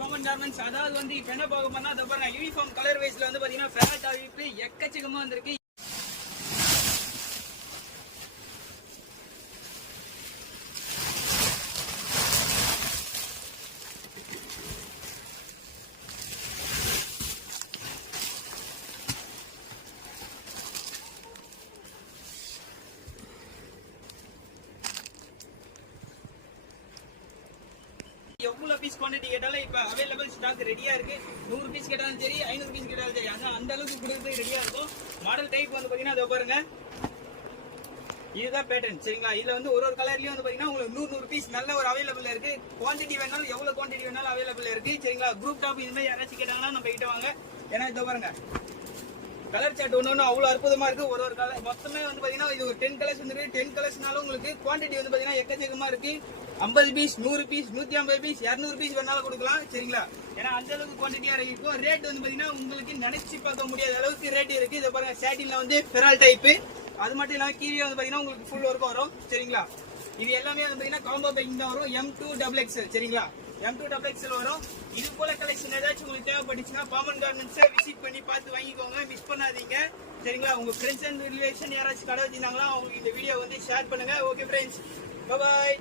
Common garments. அதாவது வந்து இப்ப என்ன பார்க்க போனா அத பாருங்க, யூனிஃபார்ம் கலர் வைஸ்ல வந்து பாத்தீங்கன்னா ஃபேரட் ஆகிட்டு எக்கச்சக்கமா வந்திருக்கு. எவ்வளவு பீஸ் குவான்டிட்டி கேட்டாலும் இப்ப அவைலபிள் ஸ்டாக் ரெடியா இருக்கு. 100 பீஸ் கேட்டாலும் சரி, 500 பீஸ் கேட்டாலும் சரி, அந்த அளவுக்கு கொடுத்து ரெடியா இருக்கும். மாடல் டைப் வந்து பாத்தீங்கன்னா அதை பாருங்க, இதுதான் பேட்டர்ன் சரிங்களா. இதுல வந்து ஒரு கலர்லயும் வந்து பாத்தீங்கன்னா உங்களுக்கு 100 பீஸ் நல்ல ஒரு அவைலபிள் இருக்கு. குவான்டிட்டி வேணாலும் எவ்வளவு குவான்டிட்டி வேணாலும் அவைலபிள் இருக்கு சரிங்களா. குரூப் டாப் இந்த மாதிரி யாராச்சும் கேட்டாங்கன்னா நம்ம கிட்ட வாங்க. ஏன்னா இதை பாருங்க, கலர் சார்ட் ஒன்று அவ்வளோ அற்புதமா இருக்கு. ஒரு கலர் மொத்தமே வந்து பாத்தீங்கன்னா இது ஒரு 10 கலர்ஸ் வந்துருக்கு. 10 கலர்ஸ்னாலும் உங்களுக்கு குவான்டிட்டி வந்து பாத்தீங்கன்னா எக்கச்சக்கமா இருக்கு. 50 பீஸ், 100 பீஸ், 150 பீஸ், 200 பீஸ் வேணாலும் கொடுக்கலாம் சரிங்களா. ஏன்னா அந்த அளவுக்கு குவான்டிட்டியா இருக்கும். ரேட் வந்து பாத்தீங்கன்னா உங்களுக்கு நினைச்சு பார்க்க முடியாத அளவுக்கு ரேட் இருக்கு. இதை பாருங்க, சாட்டின்ல வந்து ஃபெரால் டைப். அது மட்டும் இல்லாம கீழே வந்து பாத்தீங்கன்னா உங்களுக்கு ஃபுல் ஒர்க் வரும் சரிங்களா. இது எல்லாமே வந்து பாத்தீங்கன்னா காம்போ பேக்கிங் தான் வரும். M2XXL சரிங்களா. M2XXL வரும். இது போல கலெக்ஷன் ஏதாச்சும் உங்களுக்கு தேவைப்பட்டுச்சுன்னா காமன் கார்மெண்ட்ஸை விசிட் பண்ணி பார்த்து வாங்கிக்கோங்க, மிஸ் பண்ணாதீங்க சரிங்களா. உங்க ஃப்ரெண்ட்ஸ் அண்ட் ரிலேஷன் யாராச்சும் கடை வச்சிருந்தாங்களா அவங்களுக்கு இந்த வீடியோ வந்து ஷேர் பண்ணுங்க. Okay friends, bye bye.